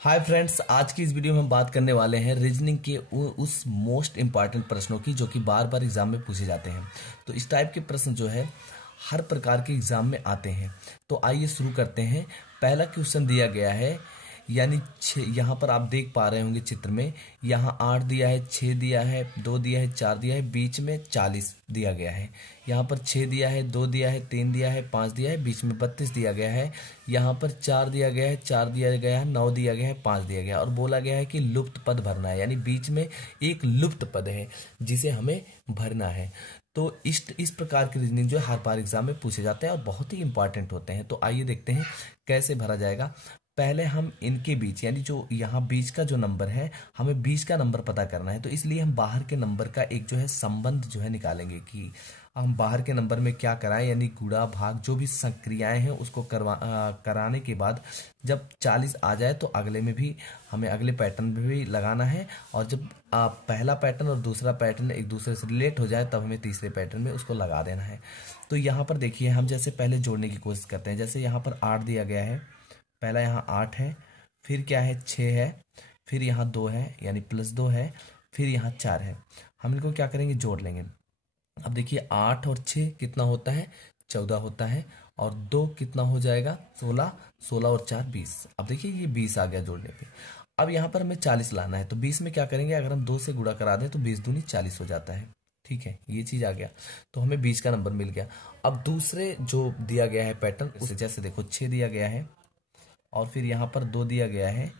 Hi friends, आज की इस वीडियो में हम बात करने वाले हैं रीजनिंग के उस मोस्ट इंपॉर्टेंट प्रश्नों की जो कि बार बार एग्जाम में पूछे जाते हैं। तो इस टाइप के प्रश्न जो है हर प्रकार के एग्जाम में आते हैं। तो आइए शुरू करते हैं। पहला क्वेश्चन दिया गया है, यानी यहाँ पर आप देख पा रहे होंगे चित्र में, यहाँ 8 दिया है, 6 दिया है, 2 दिया है, 4 दिया है, बीच में 40 दिया गया है। यहाँ पर 6 दिया है, 2 दिया है, 3 दिया है, 5 दिया है, बीच में 32 दिया गया है। यहाँ पर 4 दिया गया है, 4 दिया गया है, 9 दिया गया है, 5 दिया गया है और बोला गया है कि लुप्त पद भरना है, यानी बीच में एक लुप्त पद है जिसे हमें भरना है। तो इस प्रकार की रीजनिंग जो है हर बार एग्जाम में पूछे जाते हैं और बहुत ही इंपॉर्टेंट होते हैं। तो आइए देखते हैं कैसे भरा जाएगा। पहले हम इनके बीच, यानी जो यहाँ बीच का जो नंबर है, हमें बीच का नंबर पता करना है। तो इसलिए हम बाहर के नंबर का एक जो है संबंध जो है निकालेंगे कि हम बाहर के नंबर में क्या कराएं, यानी गुणा भाग जो भी संक्रियाएं हैं उसको कराने के बाद जब 40 आ जाए तो अगले में भी हमें अगले पैटर्न में भी लगाना है। और जब पहला पैटर्न और दूसरा पैटर्न एक दूसरे से रिलेट हो जाए तब हमें तीसरे पैटर्न में उसको लगा देना है। तो यहाँ पर देखिए, हम जैसे पहले जोड़ने की कोशिश करते हैं। जैसे यहाँ पर 8 दिया गया है, पहला यहाँ 8 है, फिर क्या है 6 है, फिर यहाँ 2 है यानी +2 है, फिर यहाँ 4 है। हम इनको क्या करेंगे, जोड़ लेंगे। अब देखिए 8 और 6 कितना होता है, 14 होता है, और 2 कितना हो जाएगा 16, 16 और 4 20। अब देखिए ये 20 आ गया जोड़ने पे। अब यहाँ पर हमें 40 लाना है, तो 20 में क्या करेंगे, अगर हम 2 से गुणा करा दें तो 20 दूनी 40 हो जाता है। ठीक है, ये चीज आ गया, तो हमें 20 का नंबर मिल गया। अब दूसरे जो दिया गया है पैटर्न, उसे जैसे देखो 6 दिया गया है और फिर यहाँ पर 2 दिया गया है,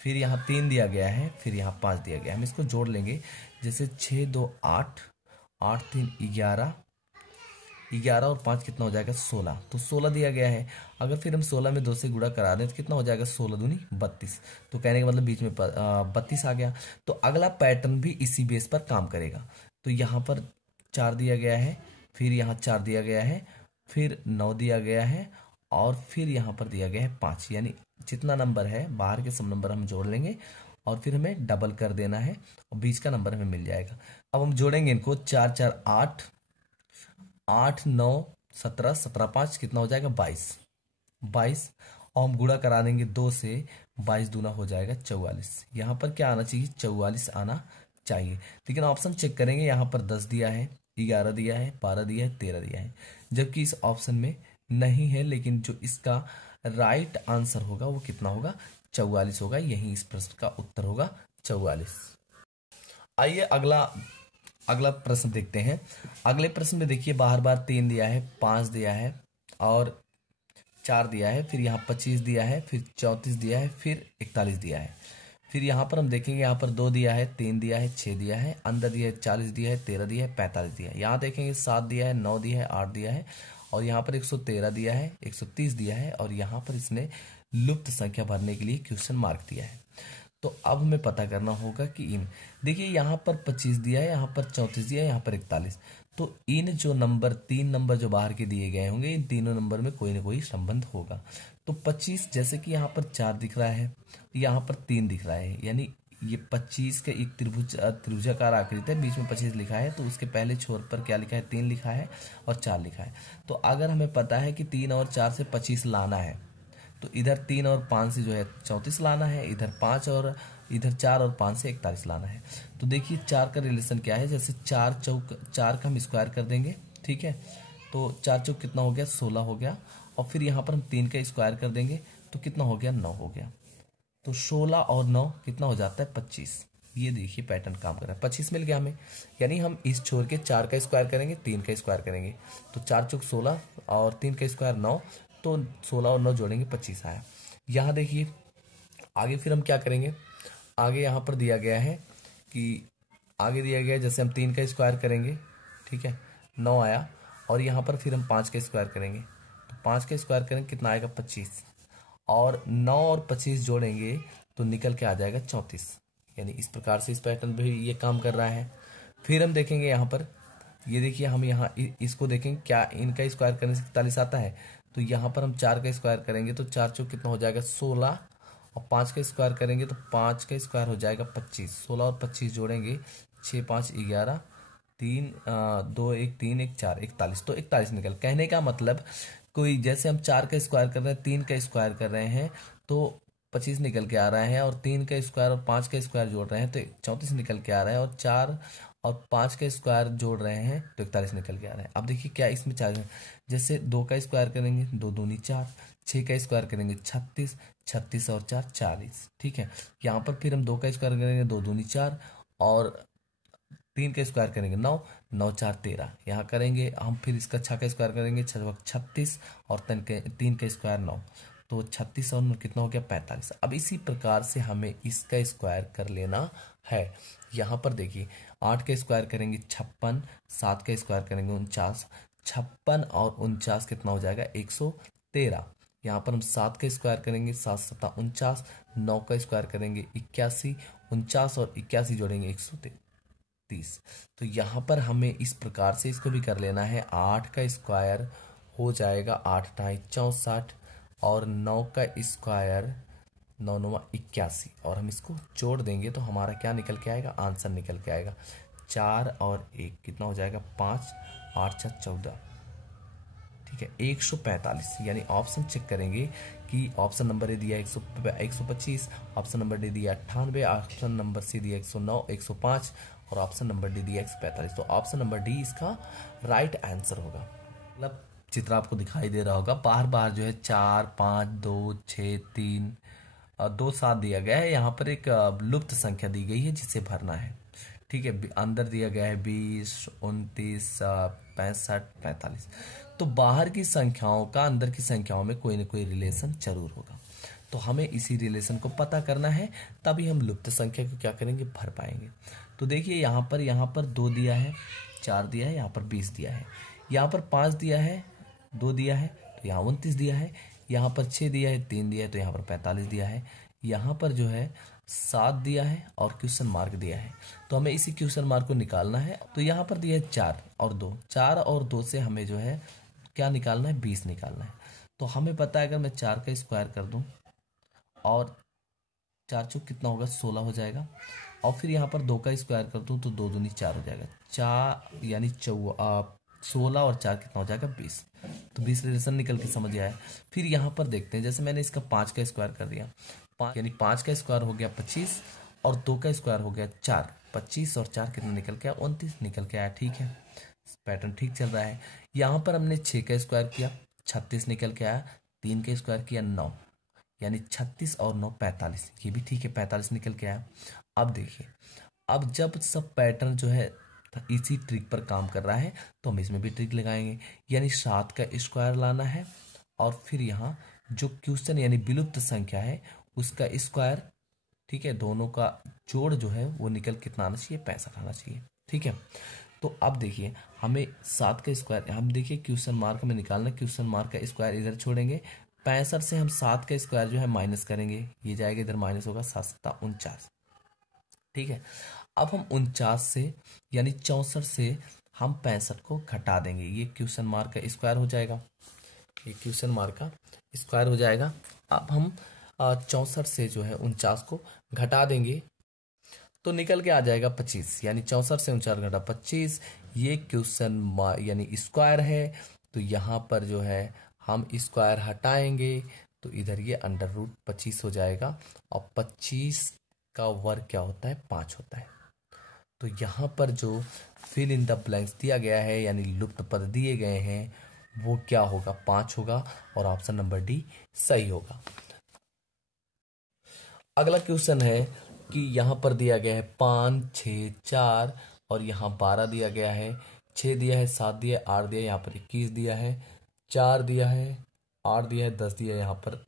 फिर यहाँ 3 दिया गया है, फिर यहाँ 5 दिया गया है। हम इसको जोड़ लेंगे। जैसे 6 2 8, 8 3 11, 11 और 5 कितना हो जाएगा 16। तो 16 दिया गया है। अगर फिर हम 16 में 2 से गुणा करा दें तो कितना हो जाएगा, 16 दूनी 32। तो कहने का मतलब बीच में 32 आ गया। तो अगला पैटर्न भी इसी बेस पर काम करेगा। तो यहाँ पर 4 दिया गया है, फिर यहाँ 4 दिया गया है, फिर 9 दिया गया है और फिर यहाँ पर दिया गया है 5। यानी जितना नंबर है बाहर के सब नंबर हम जोड़ लेंगे और फिर हमें डबल कर देना है और बीच का नंबर हमें मिल जाएगा। अब हम जोड़ेंगे इनको, 4 4 8, 8 9 17, 17 5 कितना हो जाएगा 22, 22 और हम गुणा करा देंगे 2 से, 22 दूना हो जाएगा 44। यहाँ पर क्या आना चाहिए, 44 आना चाहिए। लेकिन ऑप्शन चेक करेंगे, यहाँ पर 10 दिया है, 11 दिया है, 12 दिया है, 13 दिया है, जबकि इस ऑप्शन में नहीं है। लेकिन जो इसका राइट आंसर होगा वो कितना होगा, 44 होगा। यही इस प्रश्न का उत्तर होगा 44। आइए अगला अगला प्रश्न देखते हैं। अगले प्रश्न में देखिए बार बार 3 दिया है, 5 दिया है और 4 दिया है, फिर यहाँ 25 दिया है, फिर 34 दिया है, फिर 41 दिया है। फिर यहाँ पर हम देखेंगे, यहाँ पर 2 दिया है, 3 दिया है, 6 दिया है, अंदर दिया है 40 दिया है, 13 दिया है, 45 दिया है। यहाँ देखेंगे 7 दिया है, 9 दिया है, 8 दिया है और यहाँ पर 113 दिया है, 130 दिया है और यहाँ पर इसने लुप्त संख्या भरने के लिए क्वेश्चन मार्क दिया है। तो अब हमें पता करना होगा कि इन, देखिए यहाँ पर 25 दिया है, यहाँ पर 34 दिया है, यहाँ पर 41। तो इन जो नंबर, 3 नंबर जो बाहर के दिए गए होंगे, इन तीनों नंबर में कोई ना कोई संबंध होगा। तो 25, जैसे कि यहाँ पर 4 दिख रहा है, यहाँ पर 3 दिख रहा है, यानी ये 25 का एक त्रिभुजाकार आकृति है, बीच में 25 लिखा है, तो उसके पहले छोर पर क्या लिखा है, 3 लिखा है और 4 लिखा है। तो अगर हमें पता है कि 3 और 4 से 25 लाना है, तो इधर 3 और 5 से जो है 34 लाना है, इधर 4 और 5 से 41 लाना है। तो देखिए 4 का रिलेशन क्या है, जैसे 4 चौक 4 का हम स्क्वायर कर देंगे, ठीक है, तो 4 चौक कितना हो गया 16 हो गया, और फिर यहाँ पर हम 3 का स्क्वायर कर देंगे तो कितना हो गया 9 हो गया। तो 16 और 9 कितना हो जाता है 25। ये देखिए पैटर्न काम कर रहा है, 25 मिल गया हमें। यानी हम इस छोर के 4 का स्क्वायर करेंगे, 3 का स्क्वायर करेंगे, तो 4 चौक 16 और 3 का स्क्वायर 9, तो 16 और 9 जोड़ेंगे 25 आया। यहाँ देखिए आगे फिर हम क्या करेंगे, आगे यहाँ पर दिया गया है कि आगे दिया गया है, जैसे हम 3 का स्क्वायर करेंगे, ठीक है, 9 आया, और यहाँ पर फिर हम 5 का स्क्वायर करेंगे, तो 5 का स्क्वायर करेंगे कितना आएगा 25, और 9 और 25 जोड़ेंगे तो निकल के आ जाएगा 34। यानी इस प्रकार से इस पैटर्न पे ये काम कर रहा है। फिर हम देखेंगे यहाँ पर, ये देखिए हम यहाँ इसको देखेंगे, क्या इनका स्क्वायर करने से 41 आता है, तो यहाँ पर हम 4 का स्क्वायर करेंगे तो 4 चौक कितना हो जाएगा 16, और 5 का स्क्वायर करेंगे तो 5 का स्क्वायर हो जाएगा 25, 16 और 25 जोड़ेंगे 6 5 11, 3 2 1 3 1 4 41, तो 41 निकल। कहने का मतलब कोई, जैसे हम 4 का स्क्वायर कर रहे हैं, 3 का स्क्वायर कर रहे हैं, तो 25 निकल के आ रहा है, और 3 का स्क्वायर और 5 का स्क्वायर जोड़ रहे हैं तो 34 निकल के आ रहा है, और 4 और 5 का स्क्वायर जोड़ रहे हैं तो 41 निकल के आ रहा है। अब देखिए क्या इसमें चार्ज है, जैसे 2 का स्क्वायर करेंगे 2 दूनी 4, 6 का स्क्वायर करेंगे 36, 36 और 4 40। ठीक है, यहाँ पर फिर हम 2 का स्क्वायर करेंगे 2 दूनी 4, और 3 का स्क्वायर करेंगे 9, 9 4 13। यहाँ करेंगे हम, फिर इसका 6 का स्क्वायर करेंगे 36, और 3 का स्क्वायर 9, तो 36 और 9 कितना हो गया 45। अब इसी प्रकार से हमें इसका स्क्वायर कर लेना है। यहाँ पर देखिए 8 का स्क्वायर करेंगे 56, 7 का स्क्वायर करेंगे 49, 56 और 49 कितना हो जाएगा 113। यहाँ पर हम 7 का स्क्वायर करेंगे 7 7 49, 9 का स्क्वायर करेंगे 81, 49 और 81 जोड़ेंगे 130। तो यहाँ पर हमें इस प्रकार से इसको भी कर लेना है। 8 का स्क्वायर हो जाएगा 8 ढाई 64, और 9 का स्क्वायर 9 9 81, और हम इसको जोड़ देंगे तो हमारा क्या निकल के आएगा, आंसर निकल के आएगा 4 और 1 कितना हो जाएगा 5, 8 4 14। ठीक है, 145। यानी ऑप्शन चेक करेंगे कि ऑप्शन नंबर ए दिया 125, ऑप्शन नंबर डी दिया 98, ऑप्शन नंबर सी दिया 109, 105, और ऑप्शन नंबर डी दिया 145। तो ऑप्शन नंबर डी इसका राइट आंसर होगा। मतलब चित्र आपको दिखाई दे रहा होगा, बार बार जो है 4 5 2 6 3 2 7 दिया गया है। यहाँ पर एक लुप्त संख्या दी गई है जिसे भरना है। ठीक है, अंदर दिया गया है 20 29 65 45। तो बाहर की संख्याओं का अंदर की संख्याओं में कोई ना कोई रिलेशन जरूर होगा, तो हमें इसी रिलेशन को पता करना है, तभी हम लुप्त संख्या को क्या करेंगे, भर पाएंगे। तो देखिए यहाँ पर 2 दिया है, 4 दिया है, यहाँ पर 20 दिया है, यहाँ पर 5 दिया है, 2 दिया है, तो यहाँ 29 दिया है, यहाँ पर 6 दिया है, 3 दिया है, तो यहाँ पर 45 दिया है, यहाँ पर जो है 7 दिया है और क्वेश्चन मार्क दिया है। तो हमें इसी क्वेश्चन मार्क को निकालना है। तो यहाँ पर दिया है 4 और 2, 4 और 2 से हमें जो है क्या निकालना है, 20 निकालना है। तो हमें पता है अगर मैं 4 का स्क्वायर कर दूं और 4 चौक कितना होगा 16 हो जाएगा, और फिर यहाँ पर 2 का स्क्वायर कर दूं तो 2 दूनी 4 हो जाएगा, 4 यानी 16 और 4 कितना हो जाएगा 20। तो 20 रिलेशन निकल के समझ आया। फिर यहाँ पर देखते हैं, जैसे मैंने इसका 5 का स्क्वायर कर दिया, 5 यानी 5 का स्क्वायर हो गया 25, और 2 का स्क्वायर हो गया 4, 25 और 4 कितना निकल के आया 29 निकल के आया। ठीक है, पैटर्न ठीक चल रहा है। यहाँ पर हमने 6 का स्क्वायर किया 36 निकल के आया, 3 का स्क्वायर किया 9, यानी 36 और 9 45, ये भी ठीक है 45 निकल के आया। अब देखिए, अब जब सब पैटर्न जो है इसी ट्रिक पर काम कर रहा है तो हम इसमें भी ट्रिक लगाएंगे, यानी 7 का स्क्वायर लाना है, और फिर यहाँ जो क्वेश्चन यानी विलुप्त संख्या है उसका स्क्वायर, ठीक है, दोनों का जोड़ जो है वो निकल कितना आना चाहिए 65 आना चाहिए। ठीक है, तो अब देखिए हमें 7 का स्क्वायर, हम देखिए क्वेश्चन मार्क में निकालना, क्वेश्चन मार्क का स्क्वायर इधर छोड़ेंगे, 65 से हम 7 का स्क्वायर जो है माइनस करेंगे, ये जाएगा इधर माइनस होगा 7 7 49। ठीक है, अब हम 49 से यानी 64 से हम 65 को घटा देंगे, ये क्वेश्चन मार्क का स्क्वायर हो जाएगा, ये क्वेश्चन मार्क का स्क्वायर हो जाएगा। अब हम 64 से जो है 49 को घटा देंगे तो निकल के आ जाएगा 25, यानी 64 से 49 घटा 25, ये क्वेश्चन यानी स्क्वायर है। तो यहाँ पर जो है हम स्क्वायर हटाएंगे तो इधर ये अंडर रूट 25 हो जाएगा, और 25 का वर्ग क्या होता है 5 होता है। तो यहाँ पर जो फिल इन द ब्लैंक्स दिया गया है यानी लुप्त पद दिए गए हैं वो क्या होगा 5 होगा, और ऑप्शन नंबर डी सही होगा। अगला क्वेश्चन है कि यहाँ पर दिया गया है 5 6 4, और यहाँ 12 दिया गया है, 6 दिया है, 7 दिया है, 8 दिया है, यहाँ पर 21 दिया है, 4 दिया है, 8 दिया है, 10 दिया है, यहाँ पर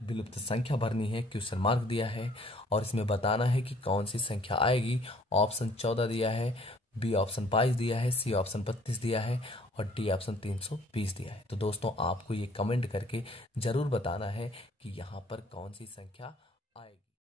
विलुप्त संख्या भरनी है, क्वेश्चन मार्क दिया है, और इसमें बताना है कि कौन सी संख्या आएगी। ऑप्शन 14 दिया है, बी ऑप्शन 22 दिया है, सी ऑप्शन 32 दिया है, और डी ऑप्शन 320 दिया है। तो दोस्तों आपको ये कमेंट करके जरूर बताना है कि यहाँ पर कौन सी संख्या आएगी।